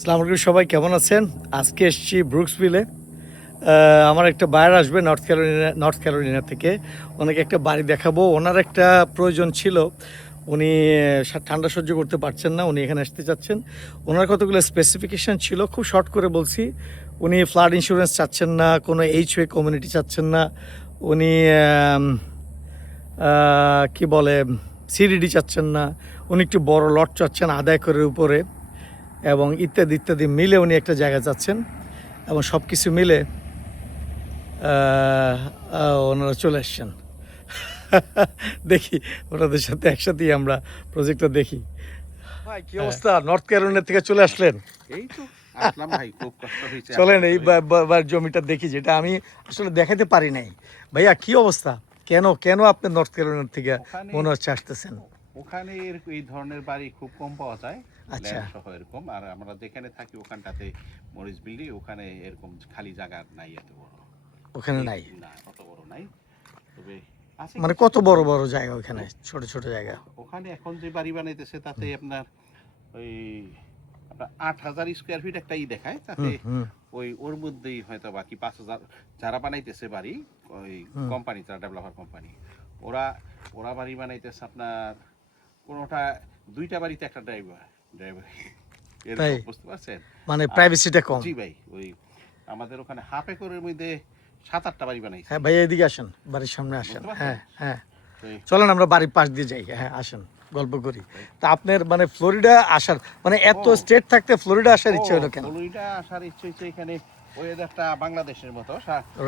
আসসালামু আলাইকুম, সবাই কেমন আছেন? আজকে এসেছি ব্রুকসভিলে। আমার একটা বায়ার আসবে নর্থ ক্যারোলিনা থেকে। ওনাকে একটা বাড়ি দেখাবো। ওনার একটা প্রয়োজন ছিল। উনি ঠান্ডা সহ্য করতে পারছেন না, উনি এখানে আসতে চাচ্ছেন। ওনার কতগুলো স্পেসিফিকেশান ছিল, খুব শর্ট করে বলছি। উনি ফ্লাড ইন্স্যুরেন্স চাচ্ছেন না, কোনো এইচওয়ে কমিউনিটি চাচ্ছেন না, উনি কি বলে সিডিডি চাচ্ছেন না, উনি একটু বড় লট চাচ্ছেন আদায় করার উপরে, এবং ইত্যাদি ইত্যাদি মিলে উনি একটা জায়গা চাচ্ছেন। এবং সব কিছু মিলে ওনারা চলে আসছেন। দেখি ওনাদের সাথে একসাথেই আমরা প্রজেক্টটা দেখি। ভাই কি অবস্থা? নর্থ ক্যারোলিনা থেকে চলে আসলেন? এই তো আসলাম ভাই, খুব কষ্ট হয়েছে। চলেন এই জমিটা দেখি, যেটা আমি আসলে দেখাতে পারি নাই। ভাইয়া কি অবস্থা? কেন কেন আপনি নর্থ ক্যারোলিনা থেকে মনে হচ্ছে আসতেছেন? ওখানে এই ধরনের বাড়ি খুব কম পাওয়া যায়, আচ্ছা, ল্যান্ড সহ এরকম। আর আমরা যেখানে থাকি ওখানটাতে মরিস বিল্ডি, ওখানে এরকম খালি জায়গা নাই এত বড়। ওখানে নাই? না, অত বড় নাই। তবে আছে মানে কিছু কত কিছু। বড় বড় জায়গা ওখানে? ছোট ছোট জায়গা? ওখানে এখন যে বাড়ি বানাইতেছে তাতে আপনার ওই আপনার 8,000 স্কোয়ার ফিট একটাই দেখায়, তাতে ওর মধ্যেই হয়তো বাকি 5,000 যারা বানাইতেছে বাড়ি, ওই কোম্পানি, যারা ডেভেলপার কোম্পানি, ওরা ওরা বাড়ি বানাইতেছে আপনার কোনোটা 2টা বাড়িতে একটা ড্রাইভার তাই? এরকম, বুঝতে পারছেন? মানে প্রাইভেসিটা কম? জি ভাই, ওই আমাদের ওখানে হাফ একরের মধ্যে 7-8টা বাড়ি বানাইছে। হ্যাঁ ভাইয়া, এদিকে আসেন, বাড়ির সামনে আসেন। বুঝতে হ্যাঁ পারছেন? হ্যাঁ, তো চলেন আমরা বাড়ির পাশ দিয়ে যাই। হ্যাঁ আসেন, গল্প করি। তা আপনার মানে ফ্লোরিডা আসার, মানে এত স্টেট থাকতে ফ্লোরিডা আসার ইচ্ছে হলো কেন? ফ্লোরিডা আসার ইচ্ছে হচ্ছে, এখানে ওয়েদারটা বাংলাদেশের মতো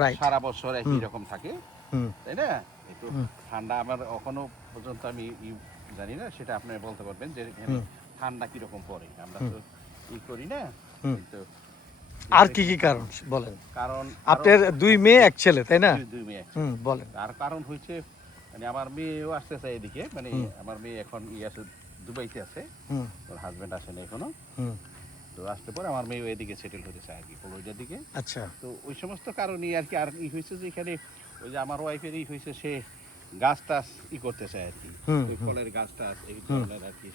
রাইট। সারা বছর একই রকম থাকে, হুম তাই না? একটু ঠান্ডা আমার এখনো পর্যন্ত আমি জানি না, সেটা আপনি বলতে পারবেন যে এখানে ঠান্ডা কিরকম পড়ে। আমরা তো করি না, কিন্তু আর কি কি কারণ বলেন? কারণ আপনার 2 মেয়ে 1 ছেলে, তাই না? দুই মেয়ে। বলেন। আর কারণ হচ্ছে মানে আমার মেয়েও আসতেছে এদিকে, মানে আমার মেয়ে এখন আছে, দুবাইতে আছে, ওর হাজবেন্ড আসেন এখনো। তো আসতে পরে আমার মেয়ে এদিকে সেটেল হতে চায় আর কি, ফ্লোরিডার দিকে। আচ্ছা। তো ওই সমস্ত কারণেই আর কি। আর হয়েছে যে এখানে ওই যে আমার ওয়াইফের হয়েছে, সে গাছ টাছ করতে চায় আর কি, ওই ফলের গাছ টাছ এই ধরনের আর কি।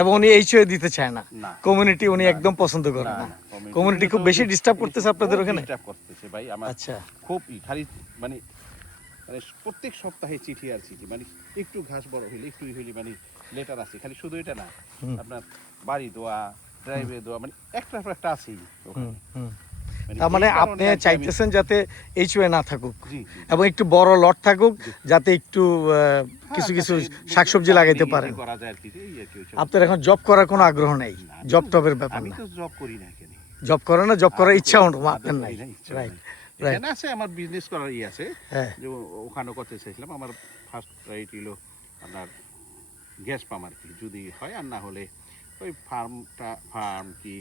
এবং উনি এইচওয়ে দিতে চায় না, কমিউনিটি উনি একদম পছন্দ করে না। কমিউনিটি খুব বেশি ডিস্টার্ব করতেছে আপনাদের ওখানে? ডিস্টার্ব করতেছে ভাই আমার। আচ্ছা। খুব খালি মানে মানে প্রত্যেক সপ্তাহে চিঠি আর চিঠি, মানে একটু ঘাস বড় হইলে একটু হইলে মানে লেটার আছে। খালি শুধু এটা না, আপনার বাড়ি দোয়া, ড্রাইভে দোয়া, মানে একটা পর একটা আছেই ওখানে। তার মানে আপনি চাইতেছেন যাতে এইচওয়ে না থাকুক, জি, এবং একটু বড় লট থাকুক, যাতে একটু কিছু কিছু শাকসবজি লাগাইতে পারেন। করা যায় আর কি, এই আর কি। আপনার এখন জব করার কোনো আগ্রহ নাই? জব টবের ব্যাপার আমি না? তো জব করি না এখানে। জব করে না, জব করার ইচ্ছা আপনার নাই? রাইট। এখানে আছে আমার বিজনেস করার আছে, যে ওখানে করতে চাইছিলাম। আমার ফার্স্ট প্রায়োরিটি হলো আপনার গ্যাস পাম্প আর কি, যদি হয়। আর না হলে ওই ফার্ম কি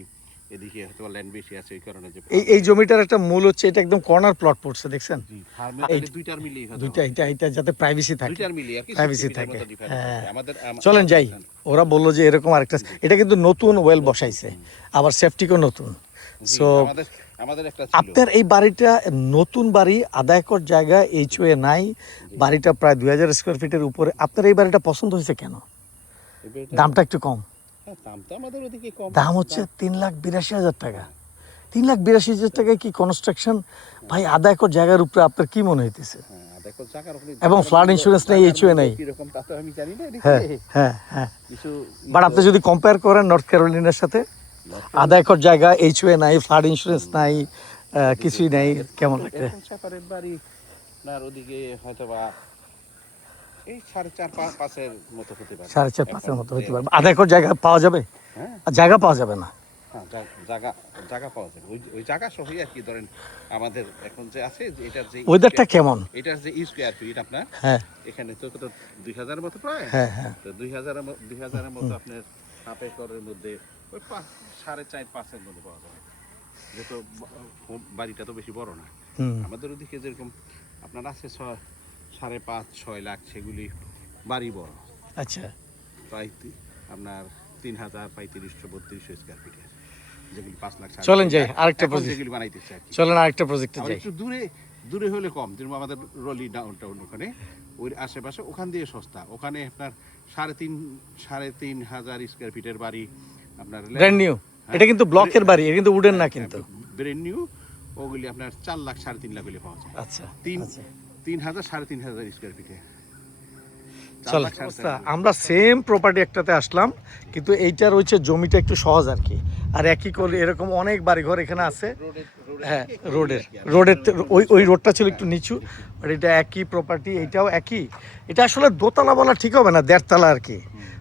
এদিকে হয়তো ল্যান্ড বেশি আছে, ওই কারণে যে এই জমিটার একটা মূল হচ্ছে, এটা একদম কর্নার প্লট পড়ছে, দেখছেন? ফার্মে দুইটার মিলিয়ে দুইটা, এটা যাতে প্রাইভেসি থাকে, দুইটার মিলিয়ে আর কি, প্রাইভেসি 60 থাকে। মতো difference হ্যাঁ, আছে। আমাদের চলেন যাই। ওরা বললো যে এরকম আরেকটা, এটা কিন্তু নতুন ওয়েল বসাইছে, আবার সেফটিকও নতুন। সো আমাদের একটা আপনার এই বাড়িটা নতুন বাড়ি, আধা একর জায়গা, এইচওয়ে নাই, বাড়িটা প্রায় 2000 স্কোয়ার ফিটের উপরে। আপনার এই বাড়িটা পছন্দ হয়েছে কেন? দামটা একটু কম? দামটা আমাদের ওদিকে কম। দাম হচ্ছে 3,82,000 টাকা। 3,82,000 টাকায় কি কনস্ট্রাকশন? ভাই, আধা একর জায়গার উপরে আপনার কি মনে হইতেছে? এবং ফ্লাড ইন্স্যুরেন্স নেই, এইচওয়ে নেই। কিরকম তা তো আমি জানি না। হ্যাঁ হ্যাঁ হ্যাঁ, বাট আপনি যদি কম্পেয়ার করেন নর্থ ক্যারোলিনার সাথে, আধা একর জায়গা, এইচওয়ে নাই, ফ্লাড ইন্স্যুরেন্স নাই, কিছুই নাই, কেমন লাগে? সেপারেট বাড়ি আপনার ওদিকে হয়তো বা এই 4.5-5-এর মতো হতে পারে। 4.5-5-এর মতো হতে পারে। আধা একর জায়গা পাওয়া যাবে? হ্যাঁ, জায়গা পাওয়া যাবে না? হ্যাঁ, জায়গা পাওয়া যাবে। ওই জায়গা সহই আর কি। ধরেন আমাদের এখন যে আছে, যে এটার যে ওয়েদারটা কেমন? এটার যে স্কোয়ার ফিট আপনার, হ্যাঁ, এখানে তো 2000-এর মতো প্রায়। হ্যাঁ হ্যাঁ, তো 2000-এর মতো আপনার হাফ একরের মধ্যে ওই 4.5-5-এর মধ্যে পাওয়া যাবে। যেহেতু বাড়িটা তো বেশি বড় না। আমাদের ওদিকে যেরকম আপনার আছে 5.5-6 লাখ, সেগুলি বাড়ি বড়। আচ্ছা, প্রায় আপনার 3,000-3,500-3,3200 স্কোয়ার ফিটের, যেগুলি 5 লাখ। চলেন যাই আরেকটা এখন প্রজেক্ট, যেগুলি বানাইতেছে আর কি। চলেন আরেকটা প্রজেক্টে যাই। একটু দূরে হলে কম, যেরকম আমাদের রলি ডাউনটাউন, ওখানে ওই আশেপাশে, ওখান দিয়ে সস্তা। ওখানে আপনার 3,500 স্কোয়ার ফিটের বাড়ি আপনার ব্র্যান্ড নিউ। এটা কিন্তু ব্লকের বাড়ি, এটা কিন্তু উডেন না কিন্তু। ব্র্যান্ড নিউ ওগুলি আপনার 4 লাখ 3.5 লাখ হলে পাওয়া যায়। আচ্ছা, তিন আচ্ছা। 3,000 3,500 স্কোয়ার ফিটে চল, আমরা সেম প্রপার্টি একটাতে আসলাম, কিন্তু এইটার হচ্ছে জমিটা একটু সহজ আর কি। আর একই করে এরকম অনেক বাড়িঘর এখানে আছে। হ্যাঁ, রোডের ওই রোডটা ছিল একটু নিচু, বাট এটা একই প্রপার্টি, এইটাও একই। এটা আসলে দোতলা বলা ঠিক হবে না, 1.5 তলা আর কি,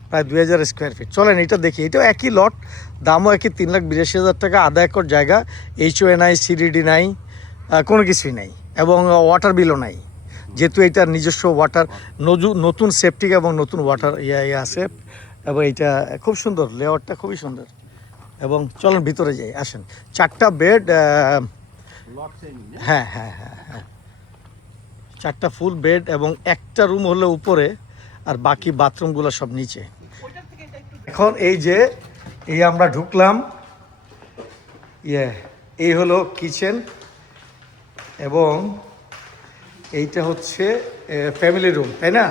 প্রায় 2000 স্কোয়ার ফিট। চলেন এটা দেখি। এটাও একই লট, দামও একই, 3,82,000 টাকা, আধা একর জায়গা, HOA নাই, CDD নাই, কোনো কিছুই নাই, এবং ওয়াটার বিলও নাই, যেহেতু এটার নিজস্ব ওয়াটার, নতুন সেপটিক এবং নতুন ওয়াটার ইয়ে আছে। এবং এইটা খুব সুন্দর, লেআউটটা খুবই সুন্দর। এবং চলেন ভিতরে যাই, আসেন। 4টা বেড, হ্যাঁ হ্যাঁ হ্যাঁ হ্যাঁ, 4টা ফুল বেড, এবং একটা রুম হলো উপরে, আর বাকি বাথরুমগুলো সব নিচে। এখন এই আমরা ঢুকলাম, এই হলো কিচেন, এবং এইটা হচ্ছে ফ্যামিলি রুম, তাই না?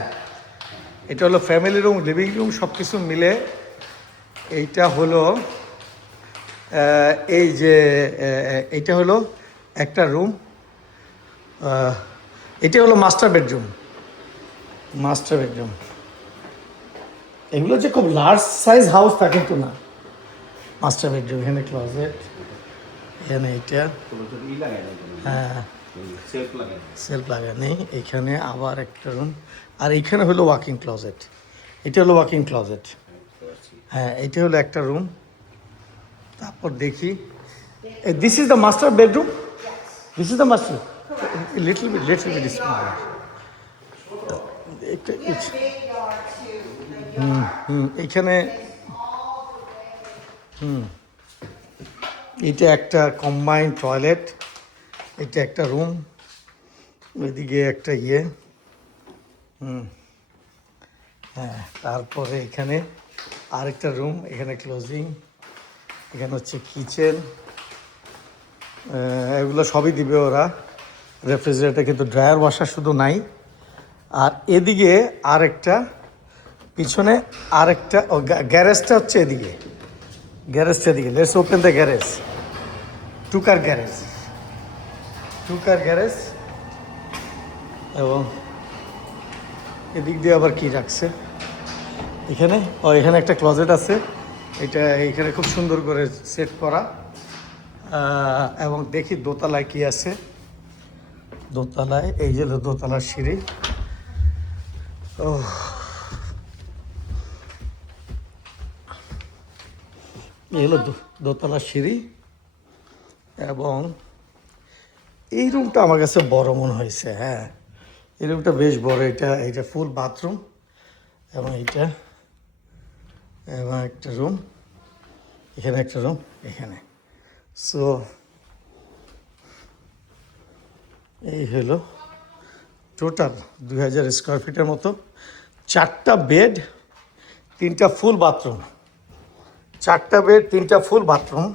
এটা হলো ফ্যামিলি রুম, লিভিং রুম, সব কিছু মিলে এইটা হলো এইটা হলো একটা রুম। এটা হলো মাস্টার বেডরুম। এগুলো যে খুব লার্জ সাইজ হাউস তা কিন্তু না। মাস্টার বেডরুম, এখানে ক্লোজেট, এখানে এইটা, হ্যাঁ সেলফ লাগা নেই, এখানে আবার একটা রুম, আর এইখানে হলো ওয়াকিং ক্লোজেট। এটা হলো ওয়াকিং ক্লোজেট, হ্যাঁ এইটা হলো একটা রুম। তারপর দেখি, this is the master bedroom, this is the master, little bit small. এইখানে এটা একটা কম্বাইন্ড টয়লেট, এটা একটা রুম, ওইদিকে একটা হ্যাঁ। তারপরে এখানে আরেকটা রুম, এখানে ক্লোজিং, এখানে হচ্ছে কিচেন, এগুলো সবই দিবে ওরা, রেফ্রিজারেটর, কিন্তু ড্রায়ার ওয়াশার শুধু নাই। আর এদিকে আরেকটা, পিছনে আরেকটা, গ্যারেজটা হচ্ছে এদিকে, let's open the garage, two car garage. এবং এদিক দিয়ে আবার কি রাখছে এখানে, এখানে একটা ক্লোজেট আছে, এটা এখানে খুব সুন্দর করে সেট করা। এবং দেখি দোতলায় কি আছে। দোতলায় এই যে দোতলার সিঁড়ি, এই হলো দোতলার সিঁড়ি। এবং এই রুমটা আমার কাছে বড় মনে হয়েছে, হ্যাঁ এই রুমটা বেশ বড়। এটা ফুল বাথরুম, এবং এবং একটা রুম, এখানে একটা রুম, এখানে। সো এই হলো টোটাল 2000 স্কোয়ার ফিটের মতো, 4টা বেড, 3টা ফুল বাথরুম। 4টা বেড, 3টা ফুল বাথরুম,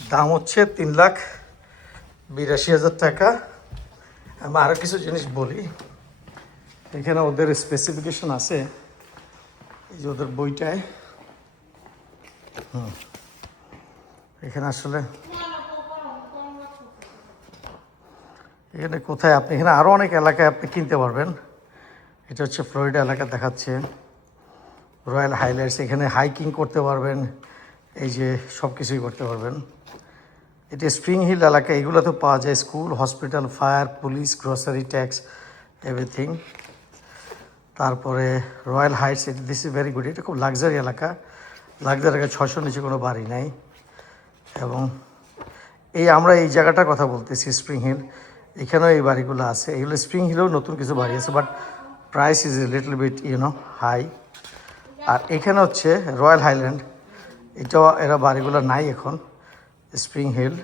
দাম হচ্ছে 3,82,000 টাকা। আমি আরও কিছু জিনিস বলি, এখানে ওদের স্পেসিফিকেশন আছে, এই যে ওদের বইটায়। এখানে আসলে এখানে কোথায় আপনি, এখানে আরও অনেক এলাকায় আপনি কিনতে পারবেন। এটা হচ্ছে ফ্লোরিডা এলাকা দেখাচ্ছে, রয়্যাল হাইল্যান্ডস, এখানে হাইকিং করতে পারবেন, এই যে সব কিছুই করতে পারবেন। এটা স্প্রিং হিল এলাকা, এগুলো তো পাওয়া যায়, school, hospital, fire, police, grocery, tax, everything. তারপরে রয়্যাল হাইটস, এটা দিস ইজ ভেরি গুড, এটা খুব লাক্সারি এলাকা। 600 নিচে কোনো বাড়ি নাই। এবং আমরা এই জায়গাটার কথা বলতেছি, স্প্রিং হিল, এখানেও এই বাড়িগুলো আছে। এগুলো স্প্রিং হিলেও নতুন কিছু বাড়ি আছে, but price is a little bit high. আর এখানে হচ্ছে রয়্যাল হাইল্যান্ড, এটাও এরা বাড়িগুলো নাই এখন, স্প্রিং হিল।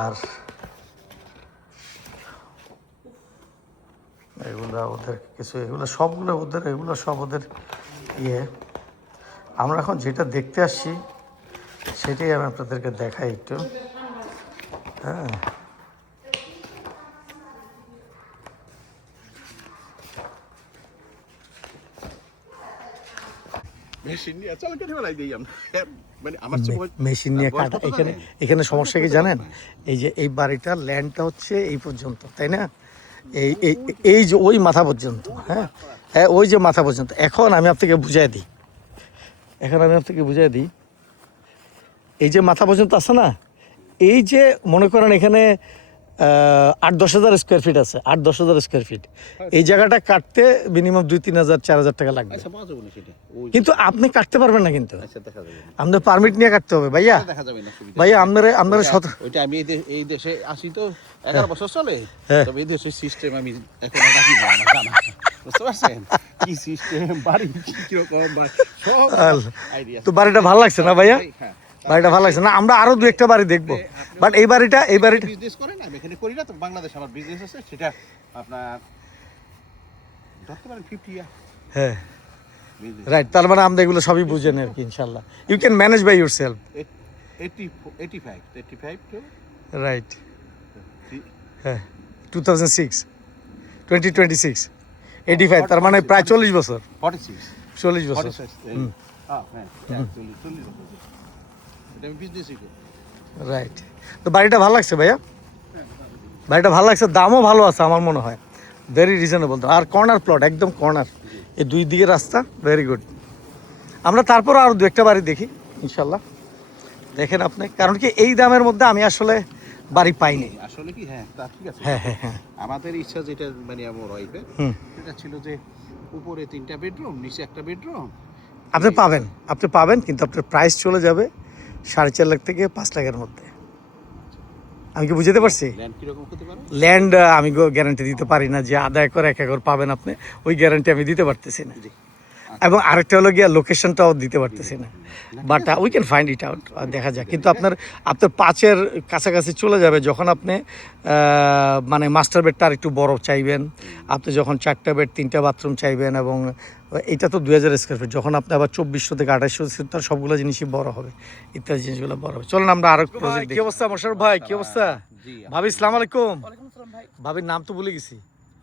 আর এগুলো ওদের কিছু, এগুলো সব ওদের আমরা এখন যেটা দেখতে আসছি সেটাই আমি আপনাদেরকে দেখাই একটু, হ্যাঁ। মেশিন নিয়ে চল কেটে ফেলাই দিই আমরা। মানে আমার চেয়ে বয়স- মেশিন নিয়ে বয়স কাটা কত এখানে জানেন? এখানে সমস্যা কি কত জানেন জানেন? এই যে এই বাড়িটার ল্যান্ডটা হচ্ছে এই পর্যন্ত তাই না এই এই এই যে ওই মাথা পর্যন্ত হ্যাঁ হ্যাঁ ওই যে মাথা পর্যন্ত এখন আমি আপনাকে বুঝাই দিই এই যে মাথা পর্যন্ত আছে না এই যে মনে করেন এখানে 8-10 হাজার স্কোয়ার ফিট আছে 8-10 হাজার স্কোয়ার ফিট এই জায়গাটা কাটতে মিনিমাম 2-3 হাজার 4 হাজার টাকা লাগবে আচ্ছা পাওয়া যাবে না সেটা। ওই কিন্তু আপনি কাটতে পারবেন না কিন্তু আচ্ছা দেখা যাবে না। আপনার পারমিট নিয়ে কাটতে হবে ভাইয়া দেখা যাবে না সুবিধা। ভাইয়া আপনারা ওইটা আমি এই দেশে আসি তো 11 বছর চলে। হ্যাঁ। তবে এই দেশের সিস্টেম আমি এখন রাখি না আমার জানা। বুঝতে পারছেন? কি সিস্টেম বাড়ি কি রকম বাড়ি সব আইডিয়া। তো বাড়িটা ভালো লাগছে না ভাইয়া হ্যাঁ। বাড়িটা ভালো লাগছে না আমরা আরো 2-1টা বাড়ি দেখবো বাট এই বাড়িটা বিজনেস করেন আমি এখানে করি না তো বাংলাদেশে আমার বিজনেস আছে সেটা আপনার ধরতে পারেন 50 ইয়ার হ্যাঁ বিজনেস। রাইট তার মানে আমরা এগুলো সবই বুঝেন আর কি ইনশাল্লাহ you can manage by your self 85 to right হ্যাঁ 2026 তার মানে প্রায় 40 বছর 46 40 বছর 46 হ্যাঁ actually 40 বছর এটা আমি বিজনেসই করি। রাইট তো বাড়িটা ভালো লাগছে ভাইয়া বাড়িটা ভালো লাগছে দামও ভালো আছে আমার মনে হয় ভেরি রিজনেবল আর কর্নার প্লট একদম কর্নার এই দুই দিকে রাস্তা ভেরি গুড আমরা তারপর আরও 2-1টা বাড়ি দেখি ইনশাল্লাহ দেখেন আপনি কারণ কি এই দামের মধ্যে আমি আসলে বাড়ি পাইনি আসলে কি হ্যাঁ তা ঠিক আছে। হ্যাঁ আমাদের ইচ্ছা যেটা মানে আমার ওয়াইফের হুম সেটা ছিল যে উপরে 3টা বেডরুম নিচে একটা বেডরুম। আপনি পাবেন কিন্তু আপনার প্রাইস চলে যাবে 4.5 লাখ থেকে 5 লাখের মধ্যে আমি কি বুঝতে পারছি ল্যান্ড কিরকম হতে পারে? ল্যান্ড আমি গ্যারান্টি দিতে পারি না যে আধা একর 1 একর পাবেন আপনি ওই গ্যারান্টি আমি দিতে পারতেছি না জি। এবং আরেকটা হলো গিয়া লোকেশনটাও দিতে পারতেছি না but we can find it out দেখা যাক কিন্তু আপনার 5-এর কাছাকাছি চলে যাবে যখন আপনি মানে মাস্টার বেডটা আর একটু বড় চাইবেন আপনি যখন 4টা বেড 3টা বাথরুম চাইবেন এবং এইটা তো 2000 স্কোয়ার ফিট যখন আপনি আবার 2400 থেকে 2800 তার সবগুলো জিনিসই বড় হবে ইত্যাদি জিনিসগুলো বড় হবে চলুন আমরা আরো প্রজেক্ট কি অবস্থা মোশাররফ ভাই কি অবস্থা জি। ভাবি আসসালামু আলাইকুম ওয়ালাইকুম আসসালাম ভাই। ভাবির নাম তো ভুলে গেছি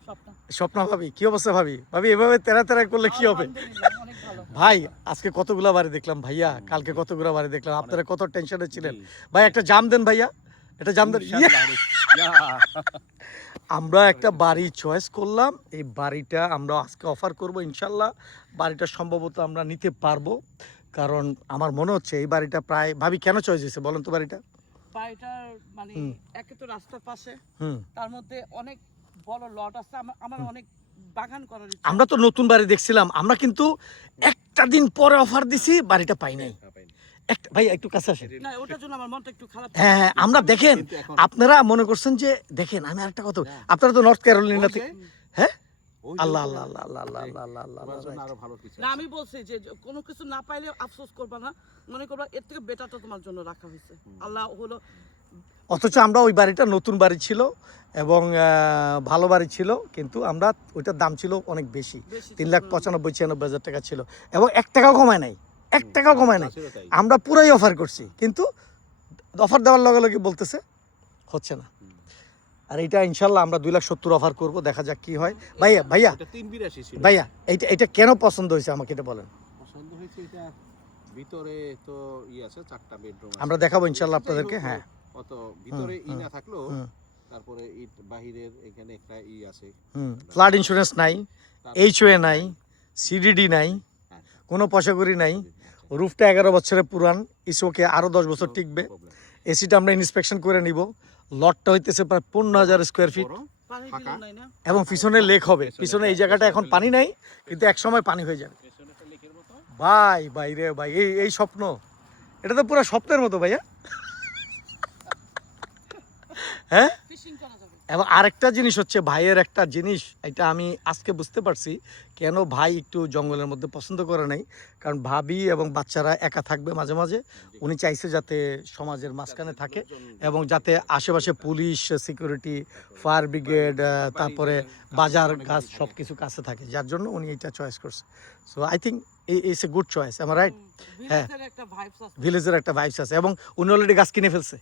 স্বপ্ন। স্বপ্না ভাবি কি অবস্থা ভাবি এভাবে তেরা করলে কি হবে আলহামদুলিল্লাহ, অনেক ভালো। ভাই আজকে কতগুলা বাড়ি দেখলাম ভাইয়া কালকে কতগুলা বাড়ি দেখলাম আপনারা কত টেনশনে ছিলেন ভাই একটা জাম দেন ভাইয়া এটা জাম দেন ইয়ে! আমরা একটা বাড়ি চয়েস করলাম এই বাড়িটা আমরা আজকে অফার করব ইনশাল্লাহ বাড়িটা সম্ভবত আমরা নিতে পারবো কারণ আমার মনে হচ্ছে এই বাড়িটা প্রায় ভাবি কেন চয়েস হয়েছে বলেন তো বাড়িটা বাড়িটার মানে হুম। একে তো রাস্তার পাশে, হুম তার মধ্যে অনেক বড় লট আছে। আমার অনেক বাগান করার ইচ্ছা। আমরা তো নতুন বাড়ি দেখছিলাম আমরা কিন্তু একটা দিন পরে অফার দিছি বাড়িটা পাই নাই একটা ভাই একটু কাছে আসেন না, ওটার জন্য আমার মনটা একটু খারাপ। হ্যাঁ আমরা দেখেন কিন্তু এখন- আপনারা মনে করছেন যে দেখেন আমি আরেকটা কথা আপনারা তো নর্থ ক্যারোলিনা থেকে হ্যাঁ আল্লাহ আল্লাহ আল্লাহ আল্লাহ আল্লাহ আল্লাহ আল্লাহ আল্লাহ তোমার জন্য right. আরো ভালো কিছু না, আমি বলছি যে কোনো কিছু না পাইলে আফসোস করবা না, মনে করবা এর থেকে বেটারটা তোমার জন্য রাখা হয়েছে। আল্লাহ হলো অথচ আমরা ওই বাড়িটা নতুন বাড়ি ছিল এবং ভালো বাড়ি ছিল কিন্তু আমরা ওইটার দাম ছিল অনেক বেশি বেশি 3,95,96,000 টাকা ছিল এবং 1 টাকাও কমায় নাই 1 টাকাও কমায় নাই ছিল তাই। আমরা পুরাই অফার করছি কিন্তু অফার দেওয়ার লগে লগে বলতেছে হচ্ছে না আর এটা ইনশাল্লাহ আমরা 2,70,000 অফার করব দেখা যাক কি হয় ভাইয়া এটা 382 ছিল। ভাইয়া এটা কেন পছন্দ হয়েছে আমাকে এটা বলেন পছন্দ হয়েছে এটা ভিতরে তো আছে 4টা বেডরুম আমরা দেখাবো ইনশাল্লাহ আপনাদেরকে হ্যাঁ অত ভিতরে হুম, না থাকলো হুম। তারপরে ইট বাহিরের এখানে একটা আছে ফ্লাড ইন্স্যুরেন্স নাই HOA নাই CDD নাই হ্যাঁ। কোনো পয়সা করি নাই রুফটা 11 বছরের পুরান ইসোকে আরো 10 বছর টিকবে এসিটা আমরা ইন্সপেকশন করে নিব লটটা হইতেছে প্রায় 15,000 স্কোয়ার ফিট পানি ফাঁকা। দিলেও নাই না। এবং পিছনে লেক হবে পিছনে এই জায়গাটা এখন পানি নাই কিন্তু এক সময় পানি হয়ে যাবে ভাই রে ভাই এই স্বপ্ন এটা তো পুরো স্বপ্নের মতো ভাইয়া হ্যাঁ ফিশিং করা যাবে। এবং আরেকটা জিনিস হচ্ছে ভাইয়ের একটা জিনিস এটা আমি আজকে বুঝতে পারছি কেন ভাই একটু জঙ্গলের মধ্যে পছন্দ করে নাই কারণ ভাবি এবং বাচ্চারা একা থাকবে মাঝে মাঝে উনি চাইছে যাতে সমাজের মাঝখানে থাকে এবং যাতে আশেপাশে পুলিশ সিকিউরিটি ফায়ার ব্রিগেড তারপরে বাজার গাছ সব কিছু কাছে থাকে যার জন্য উনি এটা চয়েস করছে so I think it's a good choice আমার রাইট হ্যাঁ। ভিলেজের একটা vibes আছে। ভিলেজের একটা ভাইবস আছে এবং উনি অলরেডি গাছ কিনে ফেলছে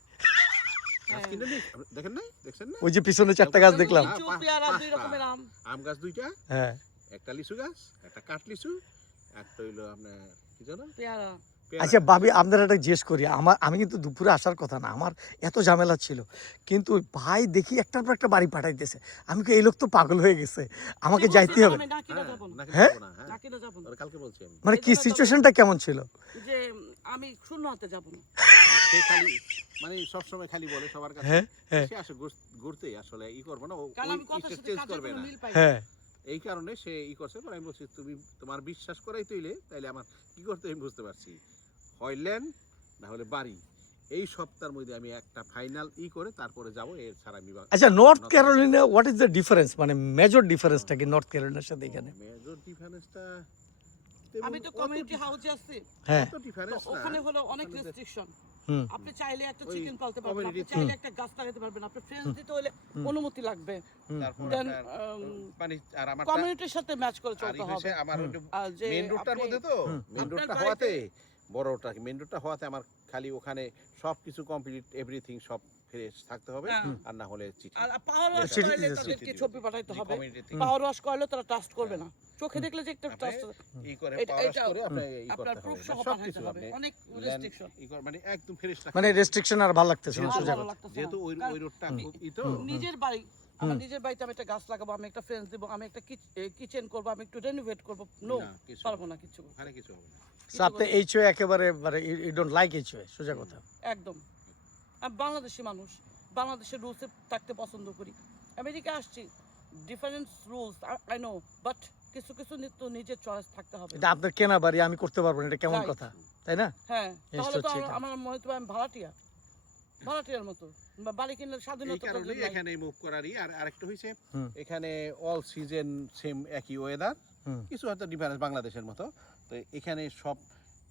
হ্যাঁ। কিনে নি দেখেন নাই দেখছেন না ওই যে পিছনে 4টা গাছ দেখলাম লিচু, পেয়ারা, 2 রকমের আম। আম গাছ 2টা হ্যাঁ একটা লিচু গাছ একটা কাঠ লিচু একটা হইলো আপনার কি জানো পেয়ারা। আচ্ছা ভাবি আপনারা একটা জিজ্ঞেস করি, আমি কিন্তু দুপুরে আসার কথা না, আমার এত ঝামেলা ছিল, কিন্তু ওই ভাই দেখি একটার পর একটা বাড়ি পাঠাইতেছে, আমি কি এই লোক তো পাগল হয়ে গেছে, আমাকে কি যাইতে বলছি, হবে। আমি না কিনা যাবো না, নাকি হ্যাঁ? যাবো না, হ্যাঁ না কিনা যাবো না। ওরা কালকে বলছি আমি মানে কি এই জন্য তো- সিচুয়েশনটা কেমন ছিল? যে আমি শূন্য হাতে যাবো না। সে খালি মানে সবসময় খালি বলে সবার কাছে হ্যাঁ, হ্যাঁ। সে আসে ঘুরতে আসলে ই করবো না, ও কারণ আমি কথার ওই সাথে চেঞ্জ কাজের করবে কোনো না, মিল পাই না। হ্যাঁ, এই কারণে সে ই করছে। পরে আমি বলছি তুমি তোমার বিশ্বাস করাই তৈলে তাইলে আমার কি করতে আমি বুঝতে পারছি, হয়লেন না হলে বাড়ি। এই সপ্তাহের মধ্যে আমি একটা ফাইনাল ই করে তারপরে যাবো, এর ছাড়া আমি আচ্ছা North Carolina what is the difference, মানে মেজর ডিফারেন্সটা কি নর্থ ক্যারোলিনার সাথে এখানে? মেজর ডিফারেন্সটা আমি তো কমিউনিটি হাউসে আছি, হ্যাঁ, তো ডিফারেন্স ওখানে হলো অনেক রেস্ট্রিকশন। হুম, আপনি চাইলে একটা ওই চিকেন পালতে পারবেন, আপনি community- চাইলে একটা গাছ লাগাতে পারবেন, আপনি ফ্রেন্স দিতে হলে অনুমতি লাগবে। তারপর দেন মানে আর আমার কমিউনিটির সাথে ম্যাচ করে চলতে হবে। আমার আর যে মেন রোডটার আপনি- মধ্যে তো মেন আপনার রোডটা বাড়িতে- হওয়াতে বড়টা মেন রোডটা হওয়াতে আমার খালি ওখানে সবকিছু কমপ্লিট এভরিথিং সব ফ্রেশ থাকতে হবে, হ্যাঁ। আর না হলে চিঠি আর পাওয়ার ওয়াশ চিঠি করলে দিতে- তাদেরকে চিঠি ছবি পাঠাইতে যে হবে। community থেকে পাওয়ার ওয়াশ করলে তারা ট্রাস্ট করবে না, চোখে দেখলে যে একটা আপনি ট্রাস্ট, ই করে এটা- পাওয়ার এটা- করে আপনি ই আপনার করতে প্রুফ হবে সহ মানে পাঠাইতে সবকিছু হবে, আপনি অনেক land রেস্ট্রিকশন। ই করে মানে একদম ফ্রেশ মানে রেস্ট্রিকশন আর ভালো লাগতেছে না আর সোজা ভালো কথা। লাগতেছে যেহেতু না। ওই কারণ রোডটা খুব ই তো নিজের বাড়ি, আমার নিজের বাড়িতে আমি একটা গাছ লাগাবো, আমি একটা ফ্রেন্স দিব, আমি একটা কিচেন করবো, আমি একটু রেনোভেট করবো, নো না, কিছু পারবো না কিছু করতে। ওখানে কিছু হবে না। So, আপনি এইচও একেবারে মানে ইউ ডোন্ট লাইক এইচও, সোজা কথা। একদম। আমি বাংলাদেশি মানুষ, বাংলাদেশের রুলসে থাকতে পছন্দ করি। আমেরিকা আসছি, different rules I know, but কিছু কিছু তো নিজের চয়েস থাকতে হবে। এটা আপনার কেনা বাড়ি, আমি করতে পারবো না, এটা কেমন Right. কথা, তাই না? হ্যাঁ, Yes, তাহলে তো হচ্ছে এটা। আমার মনে হয় আমি ভাড়াটিয়ার মতো, বা বাড়ি কিনলে এই স্বাধীনতা কারণে তাদের নাই। এখানে মুভ করারই। আর আরেকটা হইছে হুম। এখানে অল সিজন সেম একই ওয়েদার, হুম। কিছু হয়তো ডিফারেন্স বাংলাদেশের মতো। তো এখানে সব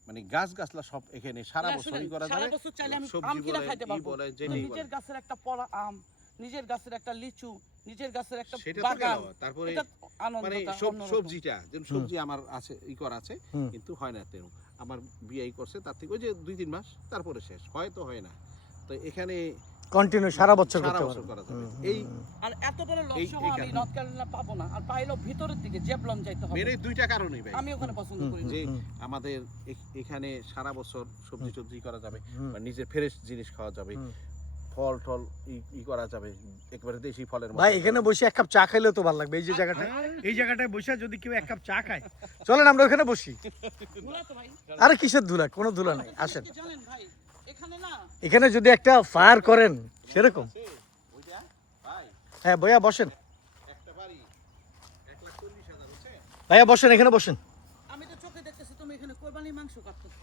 মানে গাছগাছলা সব এখানে সারা না, বছরই শুনেন, করা সারা যাবে। বছর চাইলে আমি আম সবজি কিনা বলে খাইতে ই পারবো। বলে তো যেটাই বলে নিজের গাছের একটা পড়া আম, নিজের গাছের একটা লিচু, নিজের গাছের একটা সেটা তো বাগান, গেল। তারপরে এটা আনন্দটা মানে অন্যরকম। সবজিটা যেমন সবজি আমার আছে ই করা আছে, হুম। কিন্তু হয় না তেমন। আমার বিয়াই করছে তার থেকে ওই যে 2-3 মাস তারপরে শেষ হয়তো হয় না। তো এখানে কন্টিনিউ সারা বছর সারা করতে বছর পারবো। করা যাবে। এই আর এত বড় লস এই- সহ এই আমি কারণে। নর্থ ক্যারোলিনা পাবো না, আর পাইলেও ভিতরের দিকে জেবলন যাইতে হবে। মেরে দুইটা কারণেই ভাই, আমি ওখানে পছন্দ করি না। যে আমাদের এখানে সারা বছর সবজি টবজি করা যাবে, হুম। বা নিজের ফ্রেশ জিনিস খাওয়া যাবে, হুম। ফল টল ই করা যাবে, একেবারে দেশি ফলের মতো। ভাই এখানে বসে এক কাপ চা খাইলেও তো ভালো লাগবে, এই যে জায়গাটা, এই জায়গাটায় বসে যদি কেউ এক কাপ চা খায়, চলেন আমরা ওখানে বসি। ধুলা তো ভাই, আরে কিসের ধুলা, কোনো ধুলা নাই, আসেন। কি জানেন ভাই, এখানে না এখানে যদি একটা ফায়ার করেন সেরকম। ওইটা ভাই হ্যাঁ ভাইয়া বসেন, একটা বাড়ি 1,40,000 হচ্ছে। ভাইয়া বসেন, এখানে বসেন, আমি তো চোখে দেখতেছি তুমি এখানে কোরবানির মাংস কাটতেছো।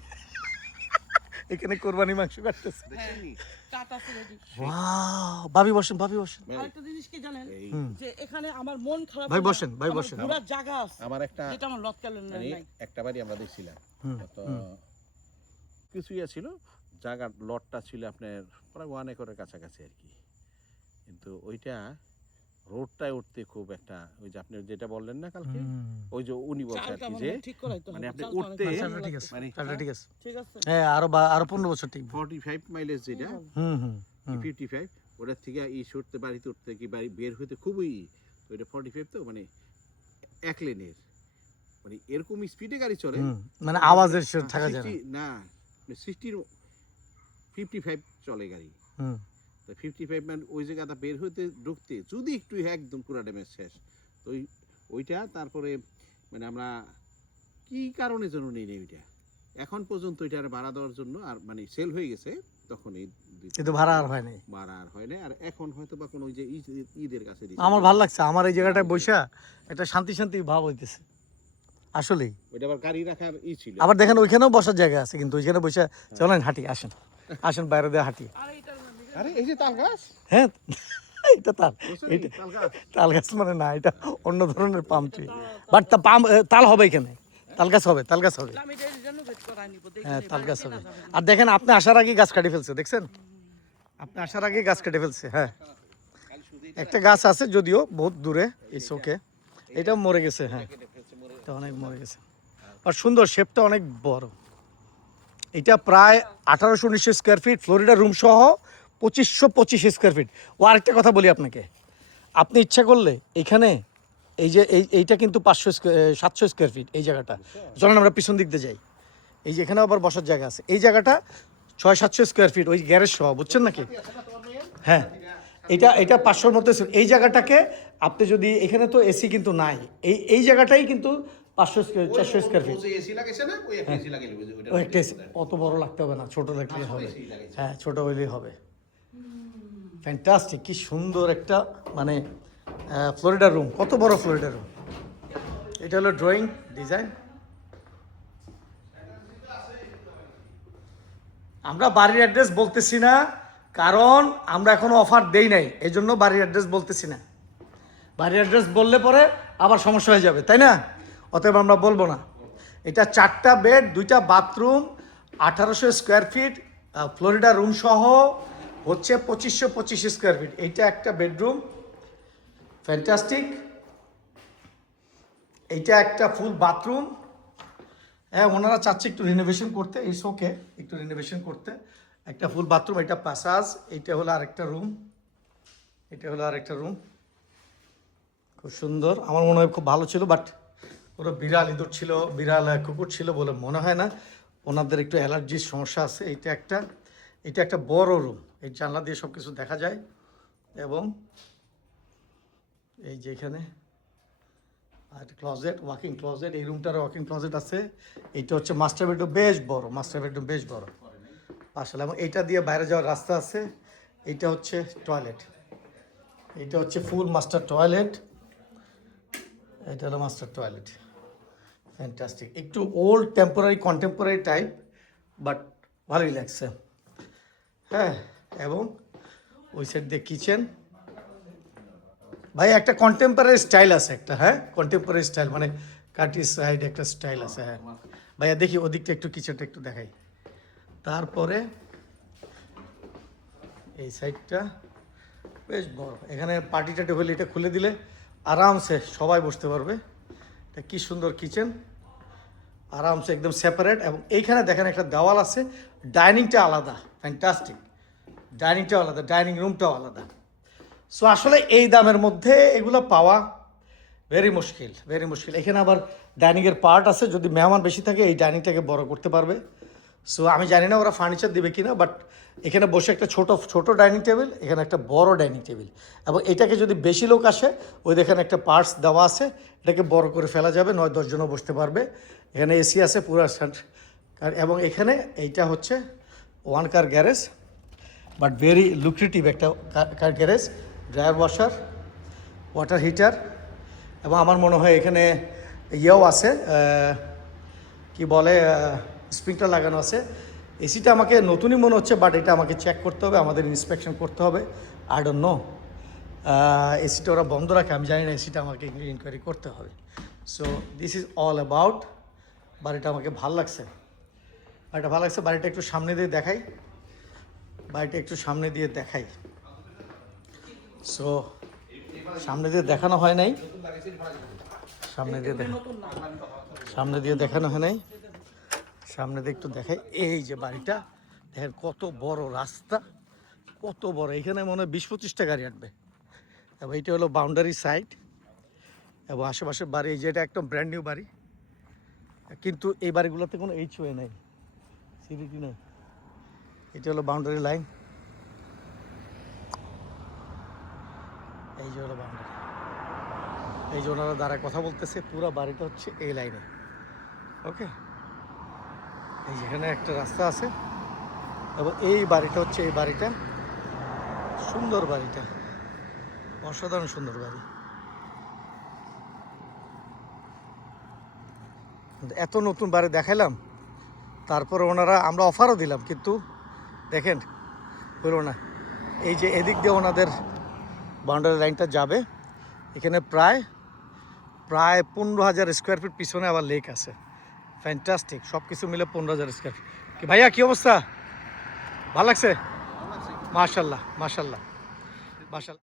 এখানে কোরবানি মাংস কাটতেছে। দেখছেননি? কাট আছে ready। ওয়াও, ভাবি বসেন, ভাবি বসেন। আরেকটা জিনিস কি জানেন, এই যে এখানে আমার মন খারাপ ভাই হলে বসেন, ভাই আমার বসেন। ঘোরার জায়গা আছে, আমার একটা যেটা আমার নর্থ ক্যারোলিনায় মানে নাই। একটা বাড়ি আমরা দেখছিলাম, হুম, তো কিছু ইয়ে ছিল, জায়গার লটটা ছিল আপনার প্রায় 1 একরের কাছাকাছি আর কি। কিন্তু ওইটা রোডটায় উঠতে খুব একটা, ওই যে আপনি যেটা বললেন না কালকে, ওই যে উনি বলছেন আর চালটা কি মনে যে হয় ঠিক করাইতে মানে হবে, আপনি চালটা অনেক উঠতে- ভালো চালটা ঠিক লাগছে। আছে, মানে চালটা ঠিক আছে। ঠিক আছে। হ্যাঁ আরো 15 বছর ঠিক। 45 মাইলেজ যেটা, হুম হুম হুম। 55 ওটার থেকে উঠতে বাড়িতে উঠতে কি বাড়ি বের হইতে খুবই, তো এটা 45 তো মানে এক লেনের, মানে এরকম স্পিডে গাড়ি চলে, হুম, মানে আওয়াজের সাথে থাকা যায় না। 60 না 60 55 চলে গাড়ি। হুম। তো 55 মানে ওই জায়গাটা বের হইতে ঢুকতে যদি একটু একদম পুরা ড্যামেজ শেষ। তো ওইটা তারপরে মানে আমরা কি কারণে জন্য নেই ওইটা এখন পর্যন্ত ওইটার ভাড়া দেওয়ার জন্য, আর মানে সেল হয়ে গেছে তখন এই কিন্তু ভাড়া আর হয় নাই। ভাড়া আর হয় না। আর এখন হয়তো বা কোনো ওই যে ঈদের কাছে দিছে। আমার ভালো লাগছে, আমার এই জায়গাটায় বসা একটা শান্তি শান্তি ভাব হইতেছে আসলেই। ওইটা আবার গাড়ি রাখার ছিল। আবার দেখেন ওইখানেও বসার জায়গা আছে, কিন্তু ওইখানে বসে চলেন হাঁটি, আসেন আসেন বাইরে দিয়ে হাঁটি। আর এইটার আরে এই যে তাল গাছ, হ্যাঁ এটা তাল, বুঝছেন? এটা তাল গাছ তাল গাছ মানে না, এটা অন্য ধরনের পাম ট্রি, বাট পাম তাল হবে এখানে, তাল গাছ হবে, তাল গাছ হবে। আমি রেনোভেট করাই নিব, দেখি হ্যাঁ এই তাল বাড়ি গাছ কেনা হবে। যাবে না। আর দেখেন আপনি আসার আগে গাছ কাটি ফেলছে, দেখছেন আপনি আসার আগে গাছ কেটে ফেলছে। হ্যাঁ খালি শুধু একটা গাছ আছে যদিও বহুত দূরে, ইটস ওকে, এটা মরে গেছে। হ্যাঁ এটা অনেক মরে গেছে, আর সুন্দর, শেপটা অনেক বড়। এটা প্রায় 1800-1900 স্কোয়ার ফিট, ফ্লোরিডা রুম সহ 2525 স্কোয়ার ফিট। ও আরেকটা কথা বলি আপনাকে, আপনি ইচ্ছা করলে এখানে এইটা কিন্তু 700 স্কোয়ার ফিট এই জায়গাটা। চলেন আমরা পিছন দিক দিয়ে যাই। এই যে এখানে আবার বসার জায়গা আছে। এই জায়গাটা 600-700 স্কোয়ার ফিট, ওই গ্যারেজ সহ, বুঝছেন নাকি? হ্যাঁ, এটা 500-র মধ্যে। এই জায়গাটাকে আপনি যদি, এখানে তো এসি কিন্তু নাই, এই জায়গাটাই কিন্তু 500-400 স্কোয়ার ফিট। এসি লাগাইছে না, ওই একটা এসি লাগাইলে ওইটা। ও একটা অত বড় লাগতে হবে না, ছোট লাগলেই হবে। হ্যাঁ, ছোট হইলেই হবে। ফ্যান্টাস্টিক, কি সুন্দর একটা মানে ফ্লোরিডা রুম, কত বড় ফ্লোরিডা রুম। এটা হলো ড্রয়িং ডিজাইন। আমরা বাড়ির অ্যাড্রেস বলতেছি না, কারণ আমরা এখনো অফার দেই নাই, এই জন্য বাড়ির অ্যাড্রেস বলতেছি না। বাড়ির অ্যাড্রেস বললে পরে আবার সমস্যা হয়ে যাবে, তাই না? অতএব আমরা বলবো না। এটা 4টা বেড, 2টা bathroom, 1800 square feet, Florida room সহ হচ্ছে 2525 স্কোয়ার ফিট। এইটা একটা বেডরুম, ফ্যান্টাস্টিক। এইটা একটা ফুল বাথরুম। হ্যাঁ, ওনারা চাচ্ছে একটু রিনোভেশন করতে, ইটস ওকে, একটু রিনোভেশন করতে। একটা ফুল বাথরুম, এটা প্যাসাজ, এইটা হলো আরেকটা রুম, এটা হলো আরেকটা রুম। খুব সুন্দর, আমার মনে হয় খুব ভালো ছিল, বাট ওরা বিড়াল ইঁদুর ছিল, বিড়াল কুকুর ছিল বলে মনে হয় না। ওনাদের একটু অ্যালার্জির সমস্যা আছে। এটা একটা বড় রুম, এই জানলা দিয়ে সব কিছু দেখা যায়। এবং এই যে এখানে আর ক্লজেট, ওয়াকিং ক্লজেট, এই রুমটার ওয়াকিং ক্লজেট আছে। এইটা হচ্ছে মাস্টার বেডরুম, বেশ বড় মাস্টার বেডরুম, বেশ বড় আসলে। এবং এইটা দিয়ে বাইরে যাওয়ার রাস্তা আছে। এইটা হচ্ছে টয়লেট, এইটা হচ্ছে ফুল মাস্টার টয়লেট, এটা হলো মাস্টার টয়লেট। ফ্যান্টাস্টিক, একটু old temporary contemporary type, but ভালোই লাগছে। হ্যাঁ, এবং ওই সাইড দিয়ে কিচেন। ভাই একটা কন্টেম্পোরারি স্টাইল আছে একটা, হ্যাঁ কন্টেম্পোরারি স্টাইল, মানে কার্টিস সাইড একটা স্টাইল আছে। হ্যাঁ ভাইয়া, দেখি ওদিকটা একটু, কিচেনটা একটু দেখাই। তারপরে এই সাইডটা বেশ বড়, এখানে পার্টি টাটি হলে এটা খুলে দিলে আরামসে সবাই বসতে পারবে। এটা কি সুন্দর কিচেন, আরামসে একদম সেপারেট। এবং এইখানে দেখেন একটা দেওয়াল আছে, ডাইনিংটা আলাদা, ফ্যান্টাস্টিক, ডাইনিংটা আলাদা, ডাইনিং রুমটাও আলাদা। সো আসলে এই দামের মধ্যে এগুলো পাওয়া ভেরি মুশকিল, ভেরি মুশকিল। এখানে আবার ডাইনিংয়ের পার্ট আছে, যদি মেহমান বেশি থাকে এই ডাইনিংটাকে বড় করতে পারবে। সো আমি জানি না ওরা ফার্নিচার দেবে কিনা, বাট এখানে বসে একটা ছোট ডাইনিং টেবিল, এখানে একটা বড় ডাইনিং টেবিল। এবং এটাকে যদি বেশি লোক আসে, ওই দেখেন একটা পার্টস দেওয়া আছে, এটাকে বড় করে ফেলা যাবে, 9-10 জনও বসতে পারবে। এখানে এসি আছে পুরো। এবং এখানে এইটা হচ্ছে 1 car garage, but very lucrative একটা car garage. Dryer washer, water heater, এবং আমার মনে হয় এখানে ইয়েও আছে, কি বলে, স্প্রিংটার লাগানো আছে। এসিটা আমাকে নতুনই মনে হচ্ছে, বাট এটা আমাকে চেক করতে হবে, আমাদের ইন্সপেকশন করতে হবে। আই ডোন্ট নো, এসিটা ওরা বন্ধ রাখে, আমি জানি না, এসিটা আমাকে ইনকোয়ারি করতে হবে। So this is all about. বাড়িটা আমাকে ভালো লাগছে, বাড়িটা ভালো লাগছে। বাড়িটা একটু সামনে দিয়ে দেখাই, বাড়িটা একটু সামনে দিয়ে দেখাই। সো সামনে দিয়ে দেখানো হয় নাই, সামনে দিয়ে দেখানো হয় নাই, সামনে দিয়ে একটু দেখাই। এই যে বাড়িটা দেখেন, কত বড় রাস্তা, কত বড়, এখানে মনে হয় 20-25টা গাড়ি হাঁটবে। এবং এইটা হলো বাউন্ডারি সাইড, এবং আশেপাশের বাড়ি, এই যে এটা একদম ব্র্যান্ড নিউ বাড়ি, কিন্তু এই বাড়িগুলোতে কোনো HOA নেই, সিভিটি নেই। এটা হলো বাউন্ডারি লাইন, এই যে হলো বাউন্ডারি, এই যে ওনারা দ্বারা কথা বলতেছে, পুরো বাড়িটা হচ্ছে এই লাইনে। ওকে, এই যেখানে একটা রাস্তা আছে, এবং এই বাড়িটা হচ্ছে, এই বাড়িটা সুন্দর, বাড়িটা অসাধারণ সুন্দর বাড়ি। এত নতুন বাড়ি দেখাইলাম, তারপরে ওনারা, আমরা অফারও দিলাম, কিন্তু দেখেন হলো না। এই যে এদিক দিয়ে ওনাদের বাউন্ডারি লাইনটা যাবে, এখানে প্রায় 15,000 স্কোয়ার ফিট, পিছনে আবার লেক আছে। ফ্যান্টাস্টিক, সব কিছু মিলে 15,000 স্কোয়ার ফিট। কি ভাইয়া, কী অবস্থা? ভালো লাগছে? মাশাল্লাহ, মাশাল্লাহ, মাশাল্লাহ।